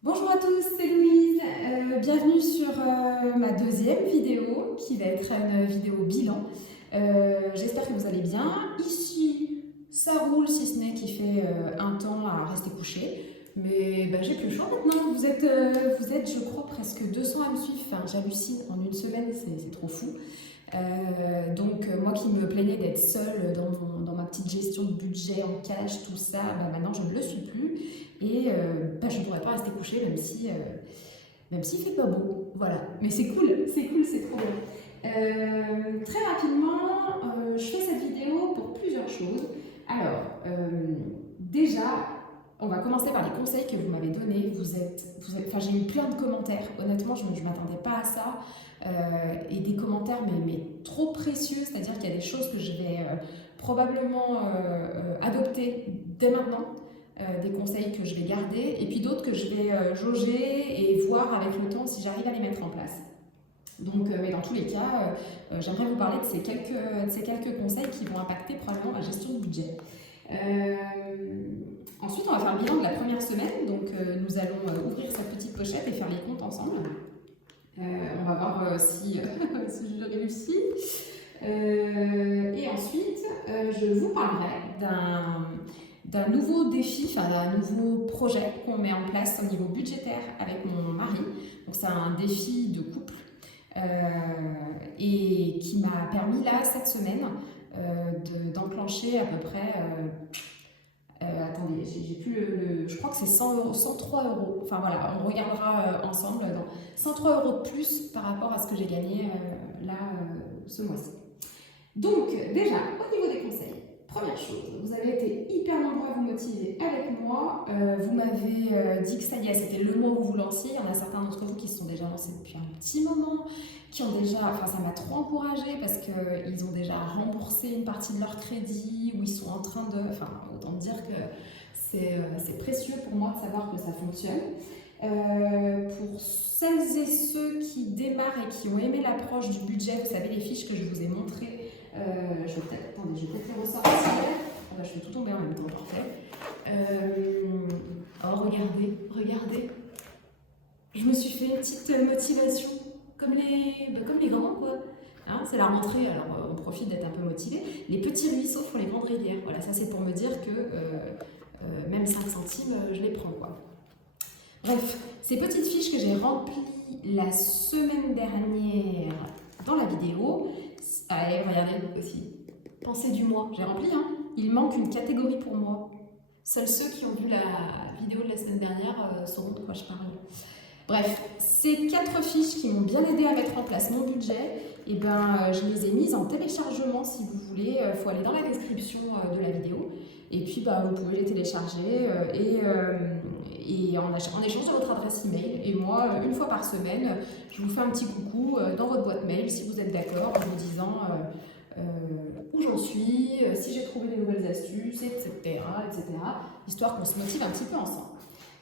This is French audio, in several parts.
Bonjour à tous, c'est Louise. Bienvenue sur ma deuxième vidéo qui va être une vidéo bilan. J'espère que vous allez bien. Ici, ça roule si ce n'est qu'il fait un temps à rester couché. Mais j'ai plus le choix maintenant. Vous êtes, je crois, presque 200 à me suivre. Enfin, j'hallucine en une semaine, c'est trop fou. Moi qui me plaignais d'être seule dans ma petite gestion de budget en cash, tout ça, maintenant je ne le suis plus et je ne pourrais pas rester couchée même s'il fait pas beau. Voilà, mais c'est cool, c'est trop bien. Très rapidement, je fais cette vidéo pour plusieurs choses. Alors, déjà, on va commencer par les conseils que vous m'avez donnés. Enfin, j'ai eu plein de commentaires. Honnêtement, je ne m'attendais pas à ça. Et des commentaires, mais trop précieux. C'est-à-dire qu'il y a des choses que je vais probablement adopter dès maintenant. Des conseils que je vais garder. Et puis d'autres que je vais jauger et voir avec le temps si j'arrive à les mettre en place. Donc, mais dans tous les cas, j'aimerais vous parler de ces quelques conseils qui vont impacter probablement ma gestion de budget. Ensuite, on va faire le bilan de la première semaine. Donc, nous allons ouvrir cette petite pochette et faire les comptes ensemble. On va voir si si je le réussis. Et ensuite, je vous parlerai d'un nouveau défi, enfin d'un nouveau projet qu'on met en place au niveau budgétaire avec mon mari. Donc, c'est un défi de couple et qui m'a permis là cette semaine d'enclencher à peu près attendez, j'ai plus je crois que c'est 103 euros. Enfin voilà, on regardera ensemble. 103 euros de plus par rapport à ce que j'ai gagné ce mois-ci. Donc déjà, au niveau des conseils, première chose, vous avez été hyper nombreux à vous motiver avec moi. Vous m'avez dit que ça y est, c'était le mois où vous lanciez. Il y en a certains d'entre vous qui se sont déjà lancés depuis un petit moment, qui ont déjà, enfin ça m'a trop encouragée parce qu'ils ont déjà remboursé une partie de leur crédit ou ils sont en train de, enfin autant dire que c'est précieux pour moi de savoir que ça fonctionne. Pour celles et ceux qui démarrent et qui ont aimé l'approche du budget, vous savez les fiches que je vous ai montrées, je vais peut-être les ressortir. Je fais tout tomber en même temps, parfait. Oh, regardez. Je me suis fait une petite motivation, comme les grands, quoi. Hein, c'est la rentrée, alors on profite d'être un peu motivé. Les petits ruisseaux font les grandes rivières. Voilà, ça c'est pour me dire que même 5 centimes, je les prends, quoi. Bref, ces petites fiches que j'ai remplies la semaine dernière dans la vidéo. Allez, regardez aussi. Pensée du mois, j'ai rempli, hein. Il manque une catégorie pour moi. Seuls ceux qui ont vu la vidéo de la semaine dernière sauront de quoi je parle. Bref, ces 4 fiches qui m'ont bien aidé à mettre en place mon budget, je les ai mises en téléchargement si vous voulez. Il faut aller dans la description de la vidéo. Et puis, vous pouvez les télécharger et en échange de votre adresse email. Et moi, une fois par semaine, je vous fais un petit coucou dans votre boîte mail si vous êtes d'accord en vous disant où j'en suis, si j'ai trouvé des nouvelles astuces, etc., histoire qu'on se motive un petit peu ensemble.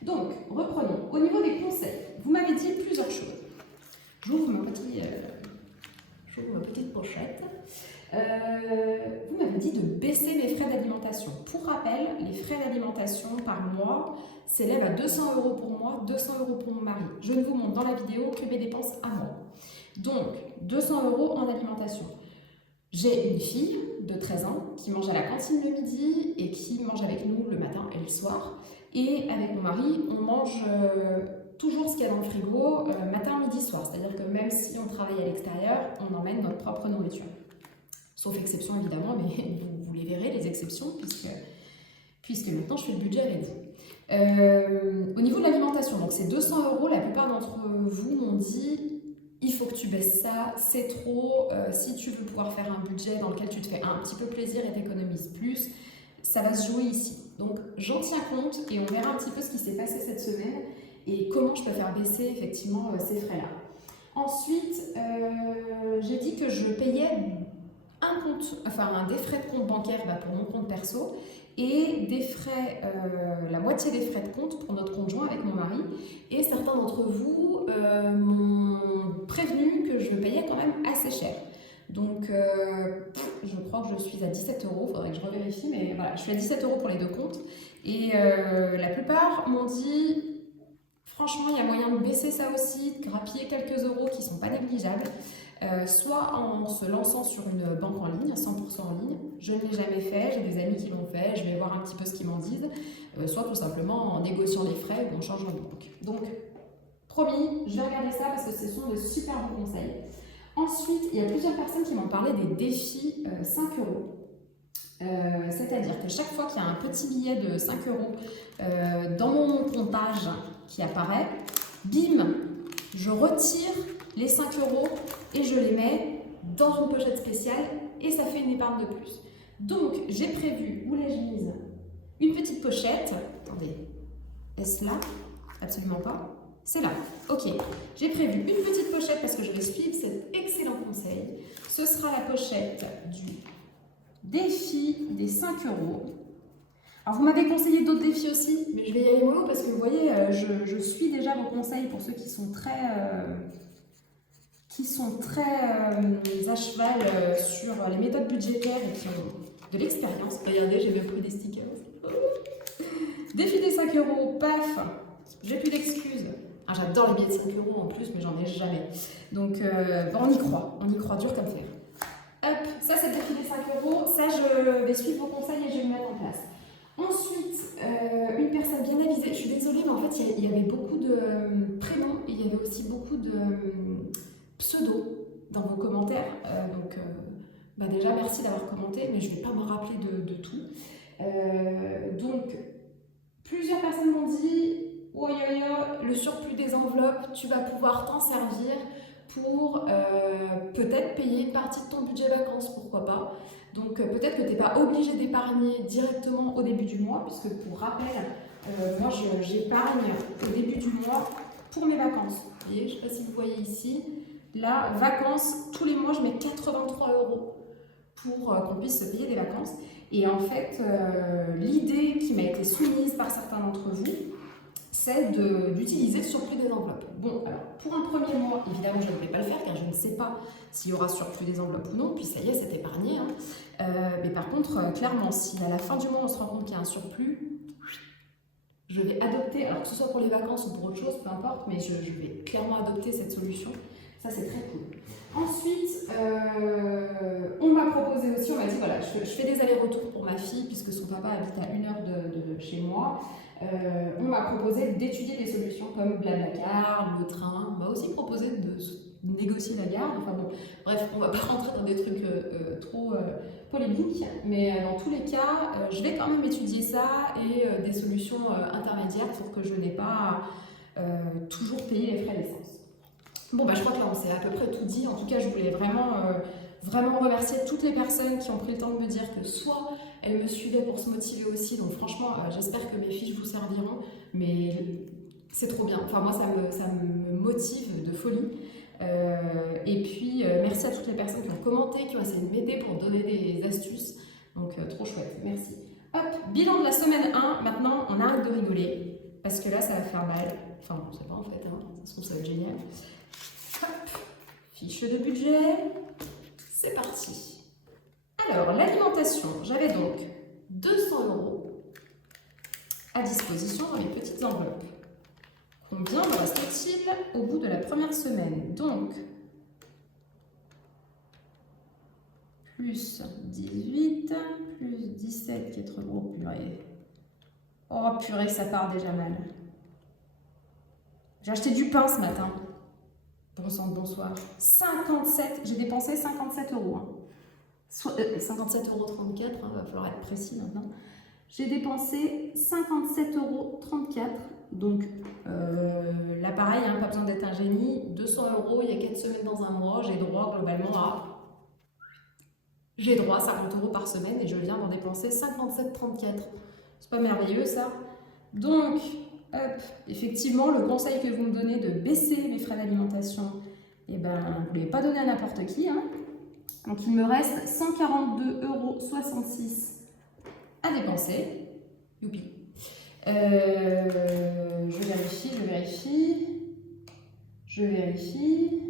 Donc, reprenons. Au niveau des conseils, vous m'avez dit plusieurs choses. J'ouvre ma petite pochette. Vous m'avez dit de baisser mes frais d'alimentation. Pour rappel, les frais d'alimentation par mois s'élèvent à 200 euros pour moi, 200 euros pour mon mari. Je ne vous montre dans la vidéo que mes dépenses à moi. Donc, 200 euros en alimentation. J'ai une fille de 13 ans qui mange à la cantine le midi et qui mange avec nous le matin et le soir. Et avec mon mari, on mange toujours ce qu'il y a dans le frigo, matin, midi, soir. C'est-à-dire que même si on travaille à l'extérieur, on emmène notre propre nourriture. Sauf exception évidemment, mais vous les verrez, les exceptions, puisque maintenant je fais le budget avec vous. Au niveau de l'alimentation, donc c'est 200 euros, la plupart d'entre vous m'ont dit il faut que tu baisses ça, c'est trop, si tu veux pouvoir faire un budget dans lequel tu te fais un petit peu plaisir et t'économises plus, ça va se jouer ici. Donc j'en tiens compte et on verra un petit peu ce qui s'est passé cette semaine et comment je peux faire baisser effectivement ces frais-là. Ensuite, j'ai dit que je payais des frais de compte bancaire pour mon compte perso et des frais, la moitié des frais de compte pour notre conjoint avec mon mari. Et certains d'entre vous m'ont prévenu que je payais quand même assez cher. Donc, je crois que je suis à 17 euros, il faudrait que je revérifie, mais voilà, je suis à 17 euros pour les deux comptes. Et la plupart m'ont dit Franchement, il y a moyen de baisser ça aussi, de grappiller quelques euros qui ne sont pas négligeables. Soit en se lançant sur une banque en ligne, 100% en ligne. Je ne l'ai jamais fait, j'ai des amis qui l'ont fait, je vais voir un petit peu ce qu'ils m'en disent. Soit tout simplement en négociant les frais ou en changeant de banque. Donc, promis, je vais regarder ça parce que ce sont de super bons conseils. Ensuite, il y a plusieurs personnes qui m'ont parlé des défis 5 euros. C'est-à-dire que chaque fois qu'il y a un petit billet de 5 euros dans mon comptage qui apparaît, bim, je retire les 5 euros et je les mets dans une pochette spéciale et ça fait une épargne de plus. Donc j'ai prévu, où l'ai-je mise? Une petite pochette. Attendez, est-ce là? Absolument pas. C'est là. Ok. J'ai prévu une petite pochette parce que je vais suivre cet excellent conseil. Ce sera la pochette du défi des 5 euros. Alors vous m'avez conseillé d'autres défis aussi, mais je vais y aller mollo parce que vous voyez, je suis déjà vos conseils pour ceux qui sont très à cheval sur les méthodes budgétaires et qui ont de l'expérience. Regardez, j'ai même pris des stickers. Défi des 5 euros, paf, j'ai plus d'excuses. Ah, j'adore les billets de 5 euros en plus, mais j'en ai jamais. Donc on y croit dur comme fer. Hop, ça c'est le défi des 5 euros, ça je vais suivre vos conseils et je vais le mettre en place. Ensuite, une personne bien avisée, je suis désolée, mais en fait il y avait beaucoup de prénoms et il y avait aussi beaucoup de pseudos dans vos commentaires. Déjà merci d'avoir commenté, mais je ne vais pas me rappeler de tout. Donc, plusieurs personnes m'ont dit oh yo yo, le surplus des enveloppes, tu vas pouvoir t'en servir pour peut-être payer une partie de ton budget vacances, pourquoi pas. Donc peut-être que tu n'es pas obligé d'épargner directement au début du mois, puisque pour rappel, moi j'épargne au début du mois pour mes vacances. Vous voyez, je ne sais pas si vous voyez ici, là, vacances, tous les mois je mets 83 euros pour qu'on puisse se payer des vacances. Et en fait, l'idée qui m'a été soumise par certains d'entre vous, c'est d'utiliser le surplus des enveloppes. Bon, alors, pour un premier mois, évidemment, je ne vais pas le faire car je ne sais pas s'il y aura surplus des enveloppes ou non, puis ça y est, c'est épargné. Hein. Mais par contre, clairement, si à la fin du mois, on se rend compte qu'il y a un surplus, je vais adopter, alors que ce soit pour les vacances ou pour autre chose, peu importe, mais je vais clairement adopter cette solution. Ça, c'est très cool. Ensuite, on m'a proposé aussi, on m'a dit, voilà, je fais des allers-retours pour ma fille, puisque son papa habite à 1 heure de chez moi. On m'a proposé d'étudier des solutions comme Blablacar, le train. On m'a aussi proposé de négocier la garde. Enfin bon, bref, on ne va pas rentrer dans des trucs trop polémiques. Mais dans tous les cas, je vais quand même étudier ça et des solutions intermédiaires pour que je n'ai pas toujours payé les frais d'essence. Bon, je crois que là, on s'est à peu près tout dit. En tout cas, je voulais vraiment remercier toutes les personnes qui ont pris le temps de me dire que soit elles me suivaient pour se motiver aussi. Donc franchement, j'espère que mes fiches vous serviront. Mais c'est trop bien. Enfin, moi, ça me motive de folie. Et puis, merci à toutes les personnes qui ont commenté, qui ont essayé de m'aider pour donner des astuces. Donc, trop chouette. Merci. Hop, bilan de la semaine 1. Maintenant, on arrête de rigoler. Parce que là, ça va faire mal. Enfin, on ne sait pas en fait. Hein. Ça se trouve, ça va être génial. Hop, fiche de budget. C'est parti. Alors, l'alimentation, j'avais donc 200 € à disposition dans mes petites enveloppes. Combien me reste-t-il au bout de la première semaine? Donc, plus 18, plus 17, 4 euros, purée. Oh purée, ça part déjà mal. J'ai acheté du pain ce matin. Bon sang, bonsoir. 57, j'ai dépensé 57 €. Hein. 57,34 €, hein, va falloir être précis maintenant. J'ai dépensé 57,34 €. Donc là pareil, hein, pas besoin d'être un génie. 200 €, il y a 4 semaines dans un mois, j'ai droit globalement à... J'ai droit à 50 € par semaine et je viens d'en dépenser 57,34 €. C'est pas merveilleux ça? Donc, hop, effectivement, le conseil que vous me donnez de baisser mes frais d'alimentation, eh ben, vous ne l'avez pas donné à n'importe qui. Hein. Donc, il me reste 142,66 € à dépenser. Youpi. Je vérifie.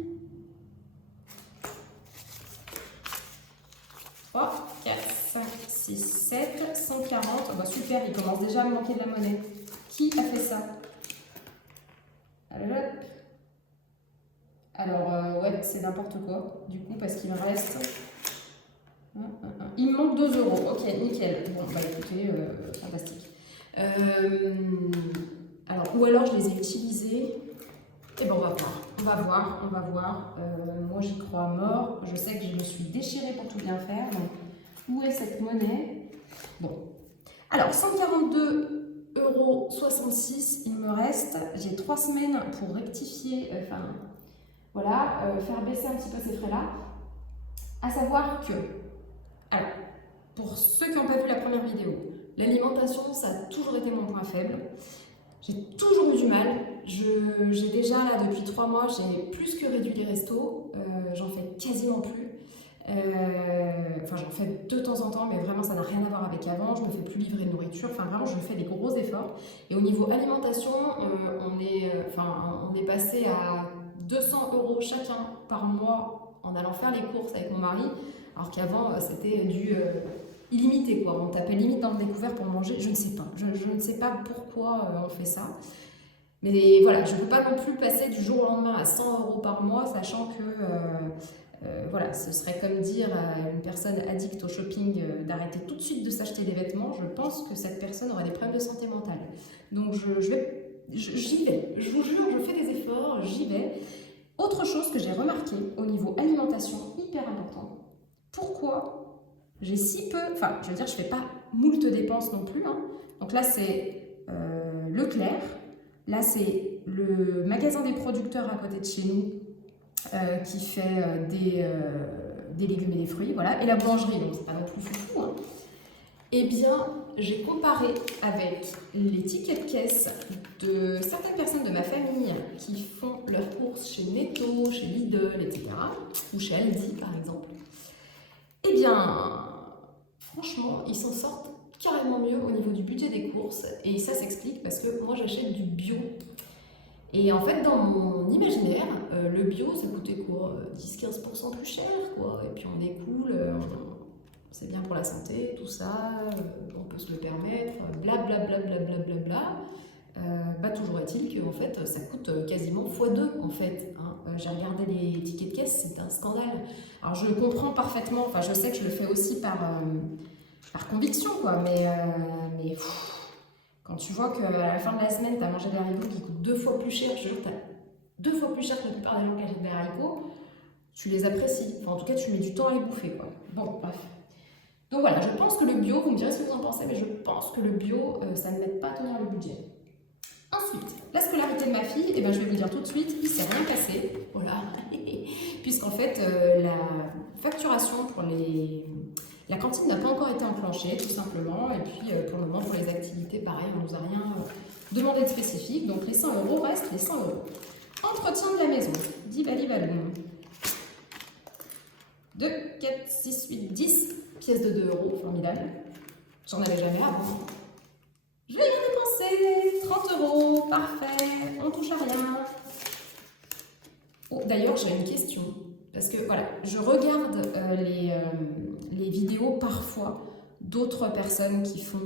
3, 4, 5, 6, 7, 140. Oh bah super, il commence déjà à me manquer de la monnaie. Qui a fait ça? Allez, hop. Alors, ouais, c'est n'importe quoi, du coup, parce qu'il me reste... Il me manque 2 euros. Ok, nickel. Bon, bah écoutez, fantastique. Alors, ou alors je les ai utilisés. Et bon, on va voir. On va voir, on va voir. Moi, j'y crois à mort. Je sais que je me suis déchirée pour tout bien faire. Donc, où est cette monnaie? Bon. Alors, 142,66 € il me reste. J'ai 3 semaines pour rectifier, voilà, faire baisser un petit peu ces frais-là. À savoir que, alors, pour ceux qui n'ont pas vu la première vidéo, l'alimentation, ça a toujours été mon point faible. J'ai toujours eu du mal. J'ai déjà, là, depuis 3 mois, j'ai plus que réduit les restos. J'en fais quasiment plus. Enfin, j'en fais de temps en temps, mais vraiment, ça n'a rien à voir avec avant. Je me fais plus livrer de nourriture. Enfin, vraiment, je fais des gros efforts. Et au niveau alimentation, on est passé à 200 € chacun par mois en allant faire les courses avec mon mari. Alors qu'avant, c'était du illimité, quoi. On tapait limite dans le découvert pour manger. Je ne sais pas. Je ne sais pas pourquoi on fait ça. Mais voilà, je ne peux pas non plus passer du jour au lendemain à 100 € par mois, sachant que voilà, ce serait comme dire à une personne addicte au shopping d'arrêter tout de suite de s'acheter des vêtements. Je pense que cette personne aura des problèmes de santé mentale. Donc j'y vais. Je vous jure, je fais des efforts, j'y vais. Autre chose que j'ai remarqué au niveau alimentation, hyper important. Pourquoi j'ai si peu, enfin, je veux dire, je ne fais pas moult dépenses non plus. Hein. Donc là, c'est Leclerc. Là, c'est le magasin des producteurs à côté de chez nous qui fait des légumes et des fruits. Voilà. Et la boulangerie, donc c'est pas non plus foufou. Hein. Eh bien, j'ai comparé avec les tickets de caisse de certaines personnes de ma famille qui font leurs courses chez Netto, chez Lidl, etc. ou chez Aldi, par exemple. Eh bien, franchement, ils s'en sortent carrément mieux au niveau du budget des courses. Et ça s'explique parce que moi, j'achète du bio. Et en fait, dans mon imaginaire, le bio, ça coûtait quoi 10-15% plus cher, quoi. Et puis on est cool, c'est bien pour la santé, tout ça, on peut se le permettre, blablabla. Toujours est-il que en fait, ça coûte quasiment x2 en fait. Hein. J'ai regardé les tickets de caisse, c'est un scandale. Alors je comprends parfaitement, enfin je sais que je le fais aussi par conviction, quoi, mais quand tu vois qu'à la fin de la semaine, tu as mangé des haricots qui coûtent 2 fois plus cher, je te jure, tu as 2 fois plus cher que la plupart des gens qui achètent des haricots, tu les apprécies. Enfin, en tout cas, tu mets du temps à les bouffer, quoi. Bon, bref. Donc voilà, je pense que le bio, vous me direz ce que vous en pensez, mais je pense que le bio, ça ne m'aide pas à tenir le budget. Ensuite, la scolarité de ma fille, eh ben, je vais vous dire tout de suite, il ne s'est rien passé. Voilà. Puisqu'en fait, la facturation pour la cantine n'a pas encore été enclenchée, tout simplement. Et puis, pour le moment, pour les activités, pareil, on ne nous a rien demandé de spécifique. Donc, les 100 € restent les 100 €. Entretien de la maison. 10 balibaloum. 2, 4, 6, 8, 10 pièces de 2 €. Formidable. J'en avais jamais avant. Je vais rien dépenser. 30 €. Parfait. On touche à rien. Oh, d'ailleurs, j'ai une question. Parce que voilà, je regarde les vidéos parfois d'autres personnes qui font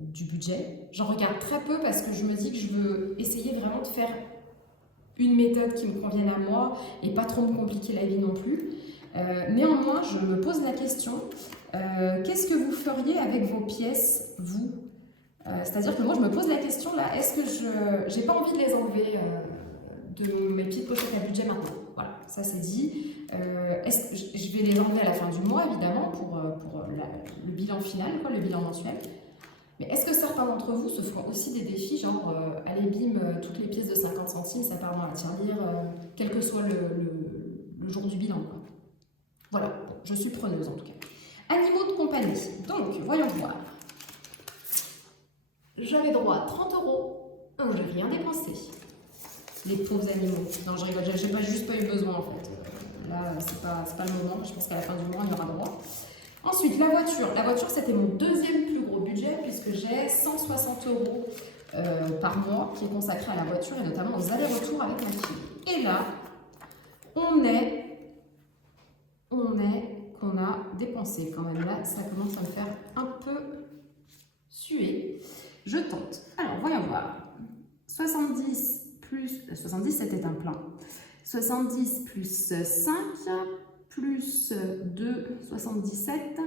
du budget. J'en regarde très peu parce que je me dis que je veux essayer vraiment de faire une méthode qui me convienne à moi et pas trop me compliquer la vie non plus. Néanmoins, je me pose la question, qu'est-ce que vous feriez avec vos pièces, vous? C'est-à-dire que moi, je me pose la question là, est-ce que j'ai pas envie de les enlever de mes petites pochettes à budget maintenant? Voilà, ça c'est dit. Je vais les enlever à la fin du mois, évidemment, pour le bilan final, quoi, le bilan mensuel. Mais est-ce que certains d'entre vous se feront aussi des défis, genre, allez bim, toutes les pièces de 50 centimes, ça part dans la tirelire, quel que soit le jour du bilan, quoi. Voilà, je suis preneuse en tout cas. Animaux de compagnie. Donc, voyons voir. J'avais droit à 30 €. J'ai rien dépensé. Les pauvres animaux. Non, je rigole, j'ai juste pas eu besoin en fait. Là, c'est pas le moment. Je pense qu'à la fin du mois, il y aura droit. Ensuite, la voiture. La voiture, c'était mon deuxième plus gros budget puisque j'ai 160 € par mois qui est consacré à la voiture et notamment aux allers-retours avec ma fille. Et là, qu'on a dépensé quand même. Là, ça commence à me faire un peu suer. Je tente. Alors, voyons voir. 70 plus 70, c'était un plein. 70 plus 5 plus 2, 77.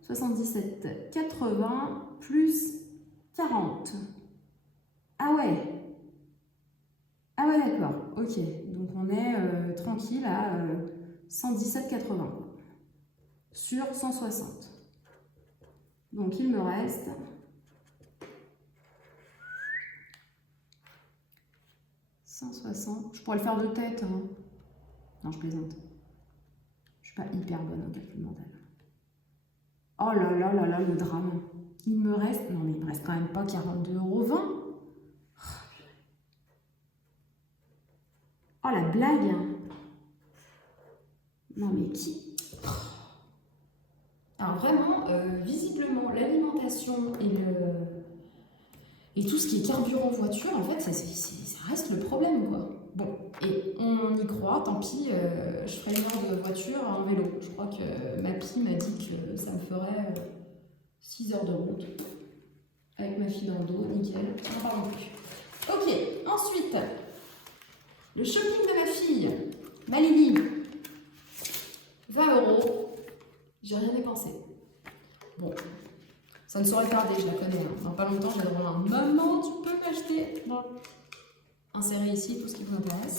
77, 80 plus 40. Ah ouais. Ah ouais, d'accord. Ok. Donc on est tranquille à 117,80 sur 160. Donc il me reste 160. Je pourrais le faire de tête. Hein. Non, je plaisante. Je suis pas hyper bonne au calcul mental. Oh là là là là, le drame. Il me reste... Non, mais il me reste quand même pas 42,20 €. Oh, la blague. Non, mais qui... Alors vraiment, visiblement, l'alimentation et tout ce qui est carburant voiture, en fait, ça reste le problème, quoi. Bon, et on y croit, tant pis, je ferai une heure de voiture en vélo. Je crois que ma fille m'a dit que ça me ferait 6 heures de route. Avec ma fille dans le dos, nickel, on n'en parle plus. Ok, ensuite, le shopping de ma fille, ma Lily, 20 €, j'ai rien dépensé. Bon, ça ne saurait tarder, je la connais. Hein. Dans pas longtemps, je vais avoir un maman, tu peux m'acheter. Bon. Insérez ici tout ce qui vous intéresse.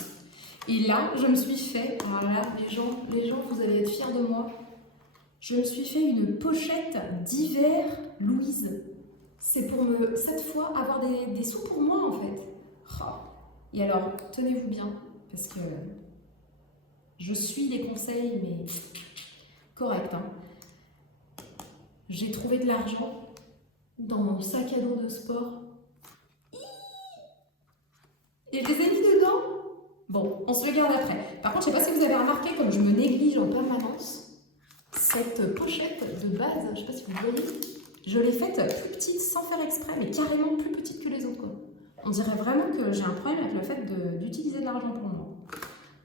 Et là, je me suis fait, alors là, les gens, vous allez être fiers de moi. Je me suis fait une pochette d'hiver Louise. C'est pour cette fois, avoir des sous pour moi, en fait. Oh. Et alors, tenez-vous bien, parce que je suis les conseils, mais correct. Hein. J'ai trouvé de l'argent dans mon sac à dos de sport. Et je les ai mis dedans. Bon, on se regarde après. Par contre, je ne sais pas si vous avez remarqué, comme je me néglige en permanence, cette pochette de base, je ne sais pas si vous voyez, je l'ai faite plus petite sans faire exprès, mais carrément plus petite que les autres. Quoi. On dirait vraiment que j'ai un problème avec le fait d'utiliser de l'argent pour moi.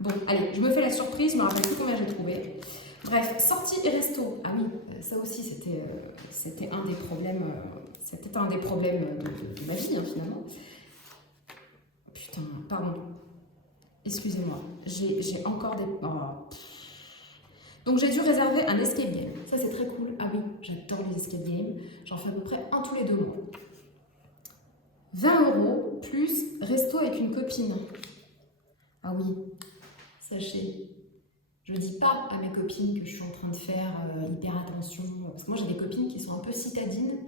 Bon, allez, je me fais la surprise, je ne me rappelle plus combien j'ai trouvé. Bref, sortie et resto. Ah oui, ça aussi, c'était un des problèmes, de ma vie, hein, finalement. Putain, pardon. Excusez-moi, j'ai encore des... Oh. Donc j'ai dû réserver un escape game. Ça c'est très cool. Ah oui, j'adore les escape games. J'en fais à peu près un tous les 2 mois. 20 € plus resto avec une copine. Ah oui, sachez, je dis pas à mes copines que je suis en train de faire hyper attention. Parce que moi j'ai des copines qui sont un peu citadines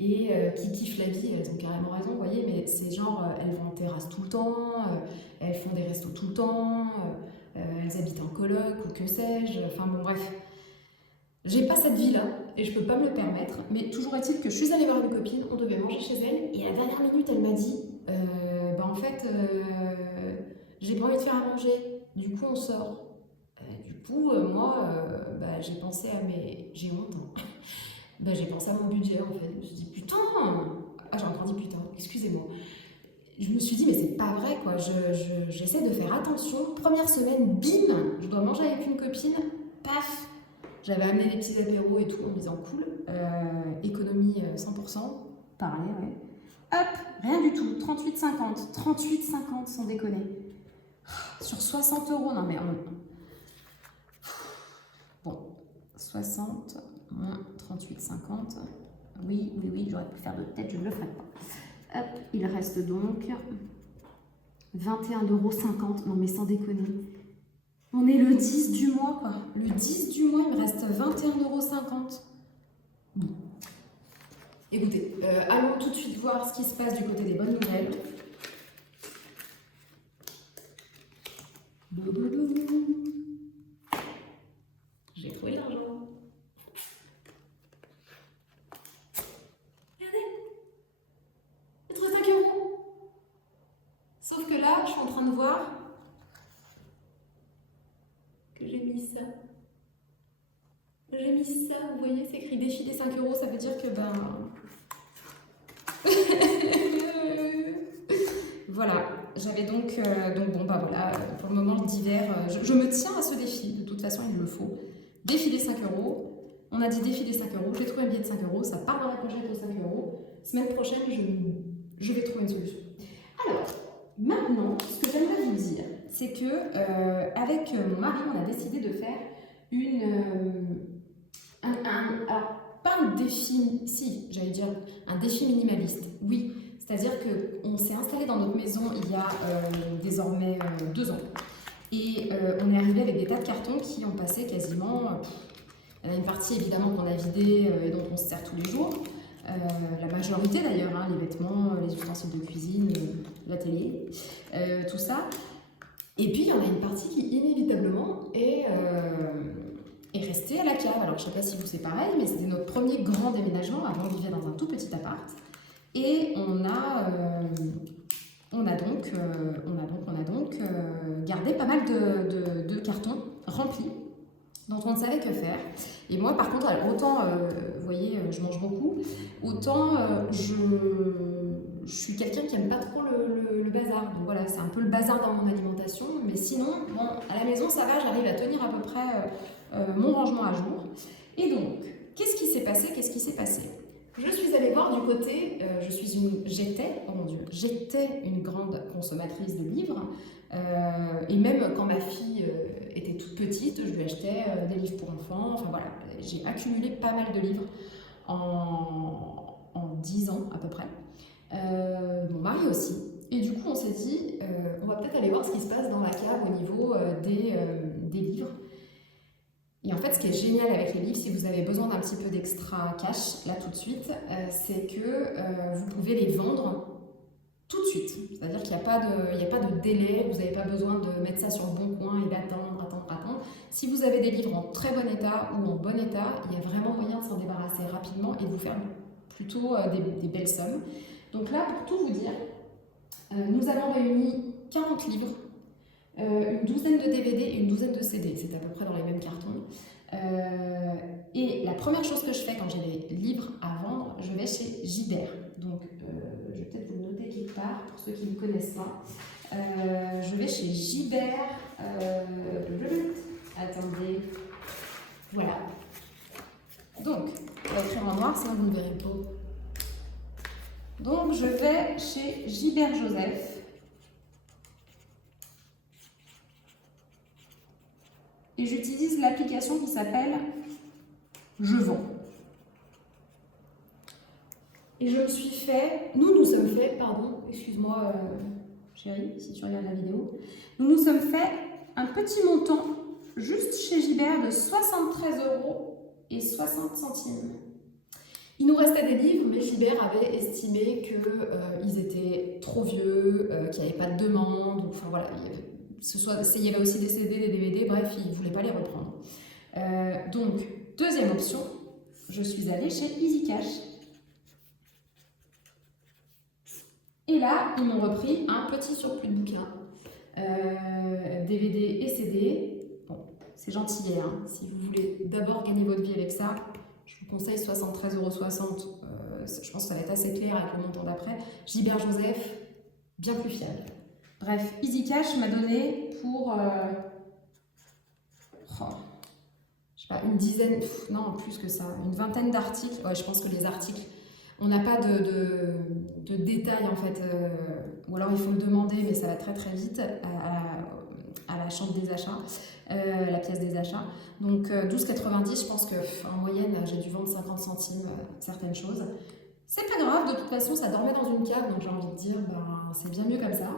et qui kiffent la vie, elles ont carrément raison, vous voyez, mais c'est genre, elles vont en terrasse tout le temps, elles font des restos tout le temps, elles habitent en coloc ou que sais-je, enfin bon bref. J'ai pas cette vie-là et je peux pas me le permettre, mais toujours est-il que je suis allée voir une copine, on devait manger chez elle et à la dernière minute elle m'a dit en fait j'ai pas envie de faire à manger, du coup on sort. Du coup moi j'ai pensé à mes... j'ai honte hein. J'ai pensé à mon budget en fait, je me suis dit putain, ah j'ai encore dit putain, excusez-moi. Je me suis dit mais c'est pas vrai quoi, j'essaie de faire attention, première semaine, bim, je dois manger avec une copine, paf. J'avais amené des petits apéros et tout en me disant cool, économie 100%, pareil, ouais. Hop, rien du tout, 38,50, 38,50 sans déconner. Sur 60 €, non mais bon, 60 moins 38,50, oui, j'aurais pu faire de tête, je ne le ferai pas. Hop, il reste donc 21,50 €, non mais sans déconner. On est le 10 du mois, quoi. Le 10 du mois, il me reste 21,50 €. Bon. Écoutez, allons tout de suite voir ce qui se passe du côté des bonnes nouvelles. J'ai trouvé l'argent. Regardez, j'ai trouvé 5 €. Sauf que là, je suis en train de voir que j'ai mis ça. J'ai mis ça, vous voyez, c'est écrit défi des 5 €, ça veut dire que voilà, j'avais donc bon voilà, pour le moment d'hiver, je me tiens à ce défi, de toute façon il me faut. Défi des 5 €, on a dit défi des 5 €, j'ai trouvé un billet de 5 €, ça part dans la pochette de 5 €. Semaine prochaine, je vais trouver une solution. Alors, Maintenant, ce que j'aimerais vous dire, c'est que avec mon mari, on a décidé de faire alors, pas un défi, si, j'allais dire un défi minimaliste, oui. C'est-à-dire qu'on s'est installé dans notre maison il y a désormais 2 ans. Et on est arrivé avec des tas de cartons qui ont passé quasiment... il y en a une partie évidemment qu'on a vidée et dont on se sert tous les jours. La majorité d'ailleurs, hein, les vêtements, les ustensiles de cuisine, la télé, tout ça. Et puis il y en a une partie qui inévitablement est restée à la cave. Alors je ne sais pas si vous c'est pareil, mais c'était notre premier grand déménagement. Avant on vivait dans un tout petit appart. Et on a donc gardé pas mal de cartons remplis dont on ne savait que faire. Et moi, par contre, alors, autant, vous voyez, je mange beaucoup, autant je suis quelqu'un qui n'aime pas trop le bazar. Donc voilà, c'est un peu le bazar dans mon alimentation. Mais sinon, bon, à la maison, ça va, j'arrive à tenir à peu près mon rangement à jour. Et donc, qu'est-ce qui s'est passé? Je suis allée voir du côté, j'étais une grande consommatrice de livres, et même quand ma fille était toute petite, je lui achetais des livres pour enfants, enfin voilà, j'ai accumulé pas mal de livres en 10 ans à peu près, mon mari aussi, et du coup on s'est dit, on va peut-être aller voir ce qui se passe dans la cave au niveau des livres. Et en fait, ce qui est génial avec les livres, si vous avez besoin d'un petit peu d'extra cash, là tout de suite, c'est que vous pouvez les vendre tout de suite. C'est-à-dire qu'il n'y a pas de délai, vous n'avez pas besoin de mettre ça sur le bon coin et d'attendre. Si vous avez des livres en très bon état ou en bon état, il y a vraiment moyen de s'en débarrasser rapidement et de vous faire plutôt des belles sommes. Donc là, pour tout vous dire, nous avons réuni 40 livres, une douzaine de DVD et une douzaine de CD, c'est à peu près dans les mêmes cartons. Et la première chose que je fais quand j'ai des livres à vendre, je vais chez Gibert. Donc, je vais peut-être vous le noter quelque part pour ceux qui ne connaissent pas. Je vais chez Gibert. Attendez. Voilà. Donc, on va écrire en noir, sinon vous ne verrez pas. Donc, je vais chez Gibert Joseph. Et j'utilise l'application qui s'appelle Je vends. Et je me suis fait, nous sommes fait, pardon, excuse-moi chérie, si tu regardes la vidéo, nous sommes fait un petit montant juste chez Gibert de 73,60 €. Il nous restait des livres, mais Gibert avait estimé qu'ils étaient trop vieux, qu'il n'y avait pas de demande, enfin voilà, il y avait aussi des CD, des DVD, bref, il ne voulait pas les reprendre. Donc, deuxième option, je suis allée chez Easy Cash. Et là, ils m'ont repris un petit surplus de bouquins, DVD et CD. Bon, c'est gentil, hein. Si vous voulez d'abord gagner votre vie avec ça, je vous conseille 73,60 €. Je pense que ça va être assez clair avec le montant d'après. Gibert Joseph, bien plus fiable. Bref, Easy Cash m'a donné pour je sais pas, une dizaine, non plus que ça, une vingtaine d'articles. Ouais, je pense que les articles, on n'a pas de détails en fait, ou alors il faut le demander, mais ça va très très vite à la chambre des achats, la pièce des achats. Donc 12,90 €, je pense qu'en moyenne j'ai dû vendre 50 centimes certaines choses. C'est pas grave, de toute façon ça dormait dans une cave, donc j'ai envie de dire, c'est bien mieux comme ça.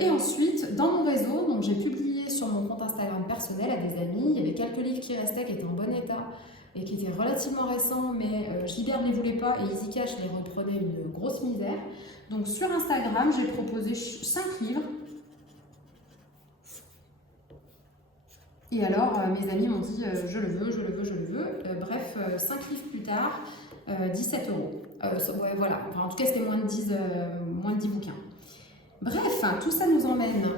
Et ensuite, dans mon réseau, donc j'ai publié sur mon compte Instagram personnel à des amis, il y avait quelques livres qui restaient, qui étaient en bon état et qui étaient relativement récents, mais Gibert ne les voulait pas et Easy Cash les reprenait une grosse misère. Donc sur Instagram, j'ai proposé 5 livres. Et alors, mes amis m'ont dit je le veux. Bref, 5 livres plus tard, 17 €. Ouais, voilà, enfin, en tout cas, c'était moins de 10 bouquins. Bref, tout ça nous emmène,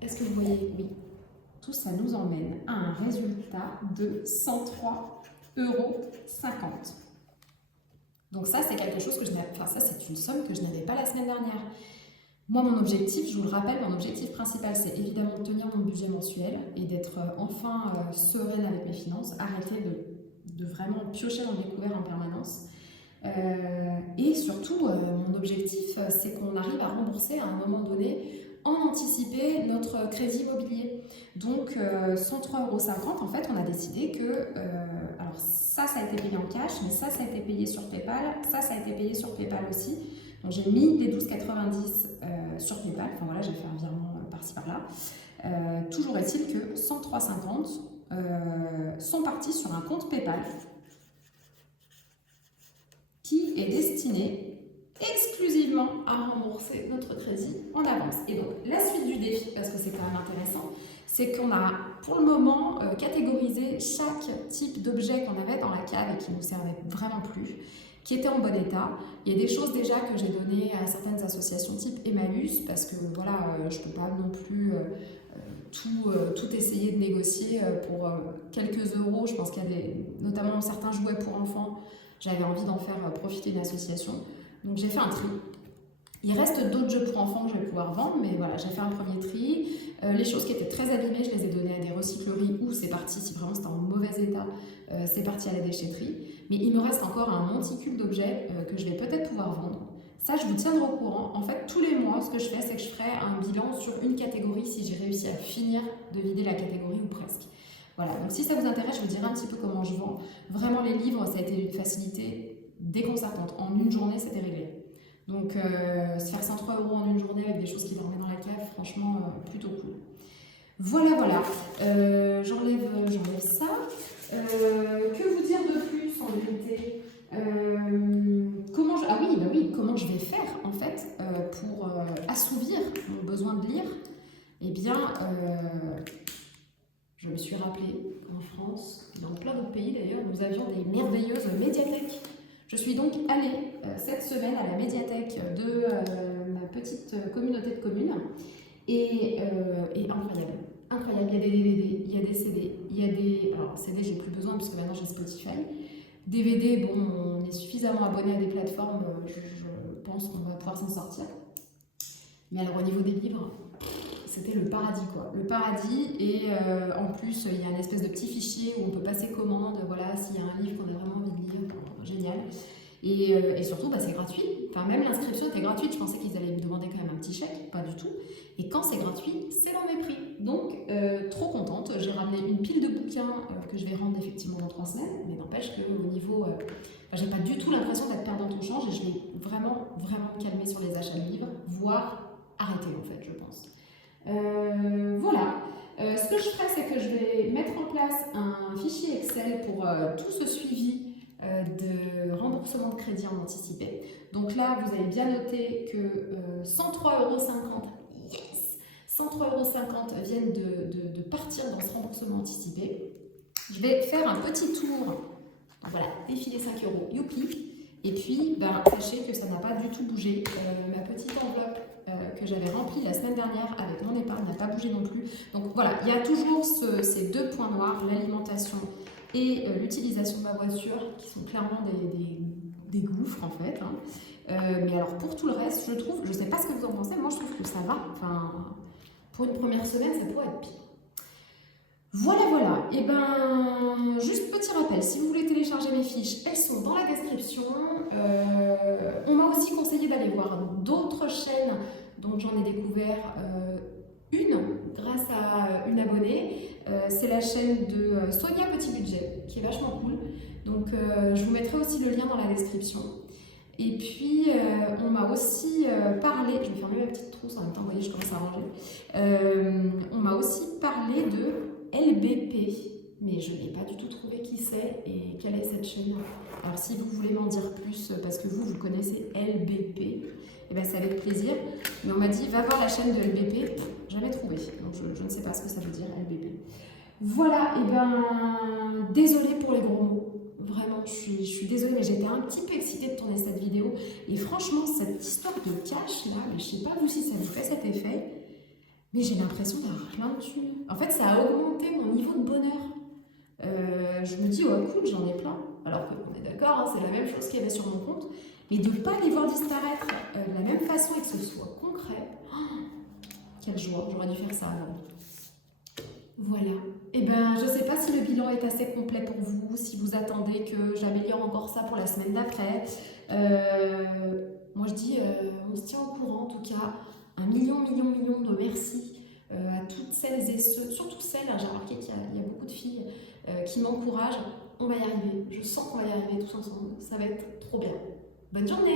est-ce que vous voyez? Oui. Tout ça nous emmène à un résultat de 103,50 €. Donc ça, c'est quelque chose que ça, c'est une somme que je n'avais pas la semaine dernière. Moi, mon objectif, je vous le rappelle, mon objectif principal, c'est évidemment de tenir mon budget mensuel et d'être enfin sereine avec mes finances, arrêter de vraiment piocher dans le découvert en permanence. Et surtout, mon objectif, c'est qu'on arrive à rembourser à un moment donné en anticipé notre crédit immobilier. Donc 103,50 €, en fait, on a décidé que, alors ça a été payé en cash, mais ça a été payé sur PayPal, ça a été payé sur PayPal aussi. Donc j'ai mis les 12,90 sur PayPal, enfin voilà, j'ai fait un virement par-ci par-là. Toujours est-il que 103,50 sont partis sur un compte PayPal qui est destiné exclusivement à rembourser notre crédit en avance. Et donc la suite du défi, parce que c'est quand même intéressant, c'est qu'on a pour le moment catégorisé chaque type d'objet qu'on avait dans la cave et qui ne nous servait vraiment plus, qui était en bon état. Il y a des choses déjà que j'ai données à certaines associations type Emmaüs, parce que voilà, je ne peux pas non plus tout essayer de négocier pour quelques euros. Je pense qu'il y a notamment certains jouets pour enfants, j'avais envie d'en faire profiter une association. Donc j'ai fait un tri. Il reste d'autres jeux pour enfants que je vais pouvoir vendre, mais voilà, j'ai fait un premier tri. Les choses qui étaient très abîmées, je les ai données à des recycleries ou c'est parti, si vraiment c'était en mauvais état, c'est parti à la déchetterie. Mais il me reste encore un monticule d'objets que je vais peut-être pouvoir vendre. Ça, je vous tiendrai au courant. En fait, tous les mois, ce que je fais, c'est que je ferai un bilan sur une catégorie si j'ai réussi à finir de vider la catégorie ou presque. Voilà, donc si ça vous intéresse, je vous dirai un petit peu comment je vends. Vraiment, les livres, ça a été une facilité déconcertante. En une journée, c'était réglé. Donc, se faire 103 € en une journée avec des choses qui dormaient dans la cave, franchement, plutôt cool. Voilà, voilà. J'enlève ça. Que vous dire de plus en vérité Ah oui, bah oui, comment je vais faire en fait pour assouvir mon besoin de lire? Eh bien, je me suis rappelé qu'en France, et dans plein d'autres pays d'ailleurs, nous avions des merveilleuses médiathèques. Je suis donc allée cette semaine à la médiathèque de ma petite communauté de communes et incroyable. Incroyable, il y a des DVD, il y a des CD, il y a des... Alors CD j'ai plus besoin puisque maintenant j'ai Spotify. DVD, bon, on est suffisamment abonné à des plateformes, je pense qu'on va pouvoir s'en sortir. Mais alors au niveau des livres, c'était le paradis quoi. Le paradis et en plus il y a une espèce de petit fichier où on peut passer commande, voilà, s'il y a un livre qu'on a vraiment envie de lire, génial. Et surtout, bah, c'est gratuit. Enfin, même l'inscription était gratuite. Je pensais qu'ils allaient me demander quand même un petit chèque. Pas du tout. Et quand c'est gratuit, c'est dans mes prix. Donc, trop contente. J'ai ramené une pile de bouquins que je vais rendre effectivement dans 3 semaines. Mais n'empêche qu'au niveau... j'ai pas du tout l'impression d'être perdante au change. Et je vais vraiment, vraiment me calmer sur les achats de livres. Voire arrêter, en fait, je pense. Voilà. Ce que je ferai, c'est que je vais mettre en place un fichier Excel pour tout ce suivi de remboursement de crédit en anticipé. Donc là, vous avez bien noté que 103,50 €, yes, 103,50 € viennent de partir dans ce remboursement anticipé. Je vais faire un petit tour. Donc voilà, défiler 5 €, youpi. Et puis, ben, sachez que ça n'a pas du tout bougé. Ma petite enveloppe que j'avais remplie la semaine dernière avec mon épargne n'a pas bougé non plus. Donc voilà, il y a toujours ces deux points noirs, l'alimentation et l'utilisation de ma voiture qui sont clairement des gouffres en fait. Hein. Mais alors pour tout le reste, je trouve, je ne sais pas ce que vous en pensez, moi je trouve que ça va. Enfin, pour une première semaine, ça pourrait être pire. Voilà, voilà. Et ben, juste petit rappel, si vous voulez télécharger mes fiches, elles sont dans la description. On m'a aussi conseillé d'aller voir d'autres chaînes dont j'en ai découvert une grâce à une abonnée. C'est la chaîne de Sonia Petit Budget, qui est vachement cool. Donc, je vous mettrai aussi le lien dans la description. Et puis, on m'a aussi parlé, je vais fermer ma petite trousse en même temps, vous voyez, je commence à ranger. On m'a aussi parlé de LBP, mais je n'ai pas du tout trouvé qui c'est et quelle est cette chaîne. Alors si vous voulez m'en dire plus, parce que vous connaissez LBP, eh ben, c'est avec plaisir. Mais on m'a dit, va voir la chaîne de LBP, jamais trouvé. Donc je ne sais pas ce que ça veut dire, LBP. Voilà, et ben désolée pour les gros mots. Vraiment, je suis désolée, mais j'étais un petit peu excitée de tourner cette vidéo. Et franchement, cette histoire de cash là, je ne sais pas vous si ça vous fait cet effet, mais j'ai l'impression d'avoir plein de thunes. En fait, ça a augmenté mon niveau de bonheur. Je me dis, oh cool, j'en ai plein. Alors qu'on est d'accord, hein, c'est la même chose qu'il y avait sur mon compte. Mais de ne pas les voir disparaître de la même façon et que ce soit concret, oh, quelle joie, j'aurais dû faire ça avant. Voilà. Et ben, je ne sais pas si le bilan est assez complet pour vous, si vous attendez que j'améliore encore ça pour la semaine d'après. Moi je dis, on se tient au courant en tout cas. Un million de merci à toutes celles et ceux, surtout celles, hein, j'ai remarqué qu'il y a beaucoup de filles qui m'encouragent. On va y arriver, je sens qu'on va y arriver tous ensemble, ça va être trop bien. Bonne journée!